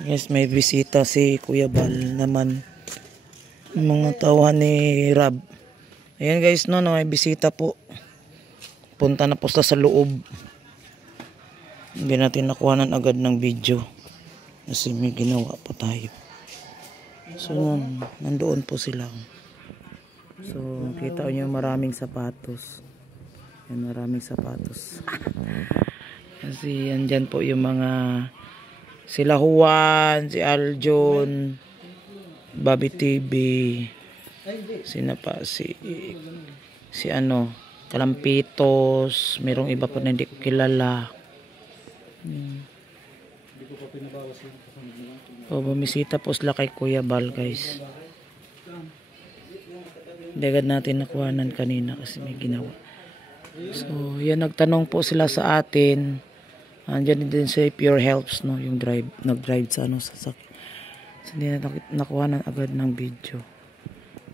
Yes, may bisita si Kuya Bal naman. Mga tauhan ni Rab. Ayan guys, no, may bisita po. Punta na po sa loob. Hindi natin nakuhanan agad ng video. Kasi may ginawa pa tayo. So, nandoon po sila. So, kita nyo maraming sapatos. Yan, maraming sapatos. Kasi andyan po yung mga sila Juan, si Aljon, Bobby TV, sina pa si ano, Kalampitos, merong iba pa na hindi ko kilala. O, bumisita po sila kay Kuya Bal, guys. Hindi agad natin nakuhanan kanina kasi may ginawa. So, yan, nagtanong po sila sa atin. Andyan din sa Pure Helps, no, yung nag-drive sa ano, sasakyan. So, hindi na nakuhanan agad ng video.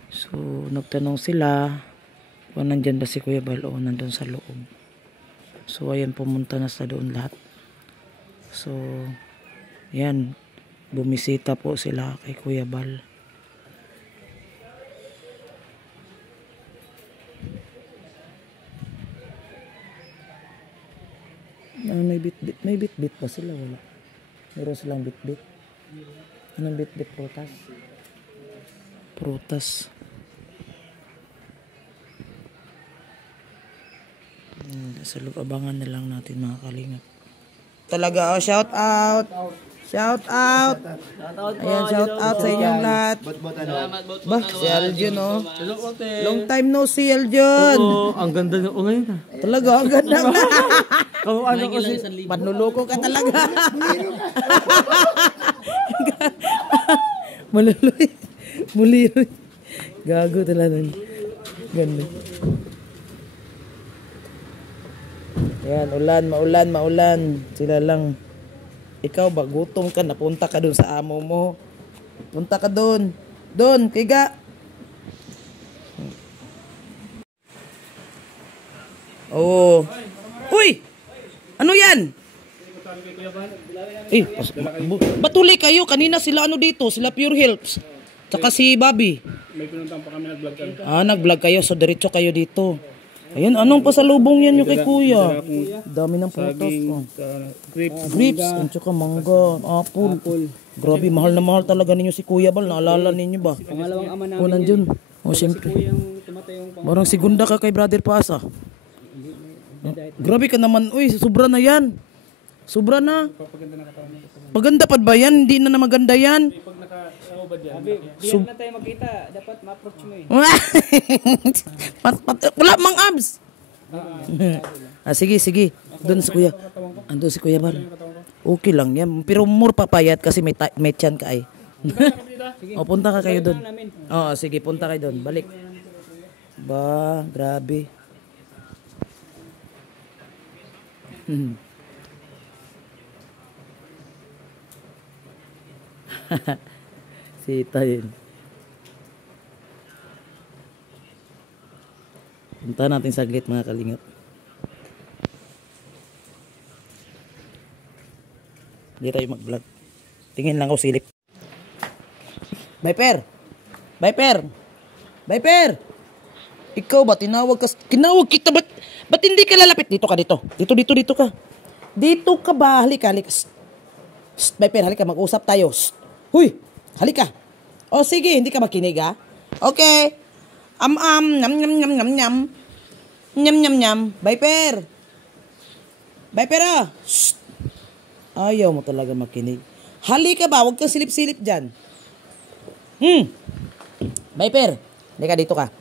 So, nagtanong sila kung nandyan ba si Kuya Bal o nandun sa loob. So, ayan, pumunta na sa doon lahat. So, yan, bumisita po sila kay Kuya Bal. May bit-bit pa sila, wala? Meron silang bit-bit. Anong bit-bit? Prutas? Prutas. Sa loob, abangan na lang natin mga kalingap. Talaga, oh, shout out! Shout out! Ayan, shout out sa inyong lahat. Bah, si Aljon, oh. Long time no see, Aljon. Oo, ang ganda nyo. Ngayon na. Talaga, ang ganda nga. Kung ano kasi, panluloko ka talaga. Maluluy. Muliroy. Gago talaga. Ganda. Yan, maulan. Sila lang. Ikaw ba, gutom ka, napunta ka dun sa amo mo. Punta ka dun. Dun, kiga. Oh. Uy! Ano yan? Eh, batuli kayo. Kanina sila ano dito, sila Pure Helps. Tsaka si Bobby. may pinuntang pa kami, nag-vlog kami. Nag-vlog kayo, so diretso kayo dito. Ayun, anong pasalubong yan yung kay Kuya? Dami ng prutas. Grapes, at saka mangga, apple. Grabe, mahal na mahal talaga ninyo si Kuya Bal. Naalala ninyo ba? Pangalawang ama namin. O, nandyan. O, siyempre. Parang segunda ka kay Brother Pasa. Grabe ka naman. Uy, sobra na yan. Sobra na. Paganda pa ba yan? Hindi na maganda yan. Pag nakasaubad yan. Diyan na tayo magkita. Dapat ma-approach mo eh. Wala mang abs. Sige. Doon si Kuya. Andun si Kuya Bal. Okay lang yan. Pero more papayat kasi may tiyan ka ay. O, punta ka kayo doon. Oo, sige, punta kayo doon. Balik. Ba, grabe. Sita yun. Punta natin saglit mga kalingap. Hindi tayo mag-vlog. Tingin lang ako silip. Viper! Ikaw ba tinawag ka? Tinawag kita ba't hindi ka lalapit? Dito ka. Dito ka. Dito ka ba? Halika. Viper, halika, mag-usap tayo. Huy, halika. O sige, hindi ka makinig ha? Okay. Nyam. Viper ah. Shh. Ayaw mo talaga makinig. Halika ba? Huwag kang silip-silip dyan. Viper, halika, dito ka.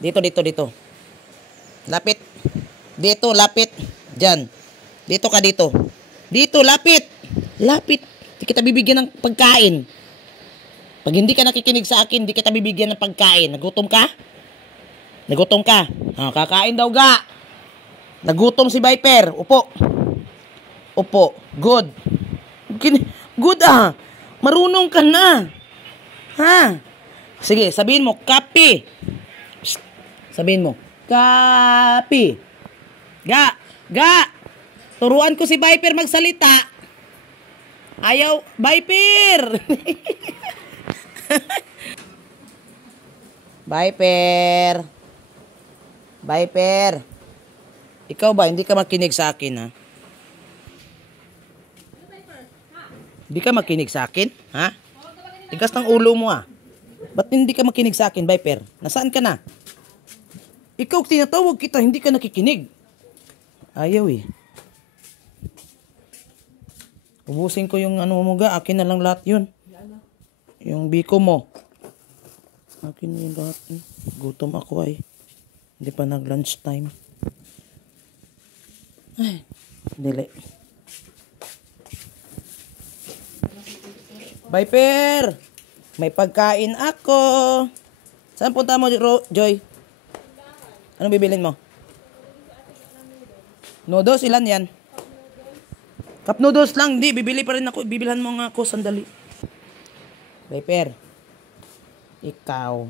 Dito. Lapit. Dito, lapit. Dyan. Dito ka dito. Dito, lapit. Hindi kita bibigyan ng pagkain. Pag hindi ka nakikinig sa akin, hindi kita bibigyan ng pagkain. Nagutom ka? Kakain daw ga. Nagutom si Viper. Upo. Good. Good ah. Marunong ka na. Ha? Sige, sabihin mo, kapi. Sabihin mo, kapi. Ga. Turuan ko si Viper magsalita. Ayaw, Viper! Viper! Viper! Ikaw ba, hindi ka makinig sa akin, ha? Hindi ka makinig sa akin, ha? Tigas ng ulo mo, ha? Ba't hindi ka makinig sa akin, Viper? Nasaan ka na? Ikaw, tinatawag kita, hindi ka nakikinig. Ayaw, eh. Ubusin ko yung ano mo ga, akin na lang lahat yun. Yung biko mo. Akin yung lahat. Gutom ako ay. Hindi pa nag-lunch time. Ay, dili. Viper! May pagkain ako. Saan punta mo, Joy? Anong bibilin mo? Noodles, ilan yan? Cup noodles lang, hindi. Bibili pa rin ako. Bibilhan mo nga ako, sandali. Viper, ikaw,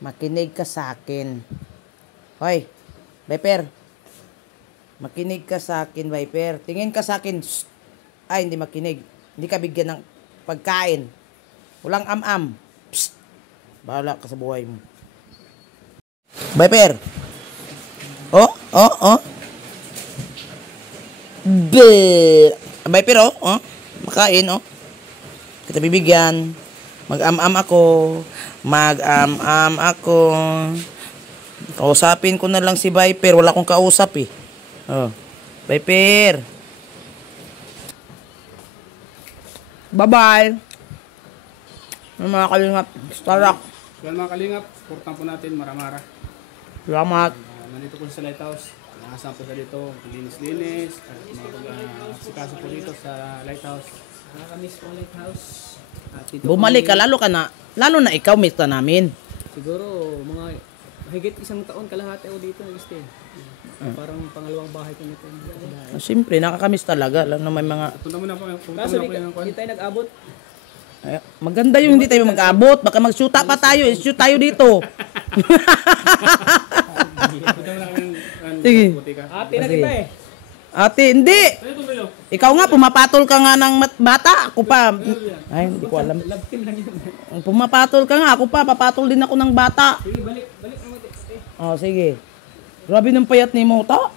makinig ka sa akin. Hoy, Viper, makinig ka sa akin, Viper. Tingin ka sa akin. Shh. Ay, hindi makinig. Hindi ka bigyan ng pagkain. Walang am-am. Psst. Bahala ka sa buhay mo. Viper. Oh. Viper, oh. Makain, oh. Kita bibigyan. Mag-am-am ako. Kausapin ko na lang si Viper. Wala akong kausap, eh. Oh. Viper. Bye-bye. Mga kalingap. Starak. Well, mga kalingap, supportan po natin, maramara. Salamat. Nandito po sa Lighthouse. Nakasama po sa dito, linis-linis. At mga sikaso po dito sa Lighthouse. Nakakamiss po Lighthouse. At dito Bumalik ka, lalo na ikaw, miss ka namin. siguro mga higit isang taon kalahati ako dito nag-stay. Parang pangalawang bahay ko nito. Siyempre, nakakamiss talaga. Lalo na may mga... Punta muna po Kaso yan ng hindi tayo nag-abot. Ay, maganda yung hindi tayo mag-abot. Baka mag-shoota pa tayo. Shoot tayo dito. Punta muna kami ng Sige. butika. Ate na kita eh. Ate, hindi. Ikaw nga, pumapatol ka nga ng bata. Ako pa. Ay, hindi ko alam. Love team lang yun. Pumapatol ka nga. Ako pa, papatol din ako ng bata. Sige, balik naman. Oh, sige. Grabe ng payat ni Mota.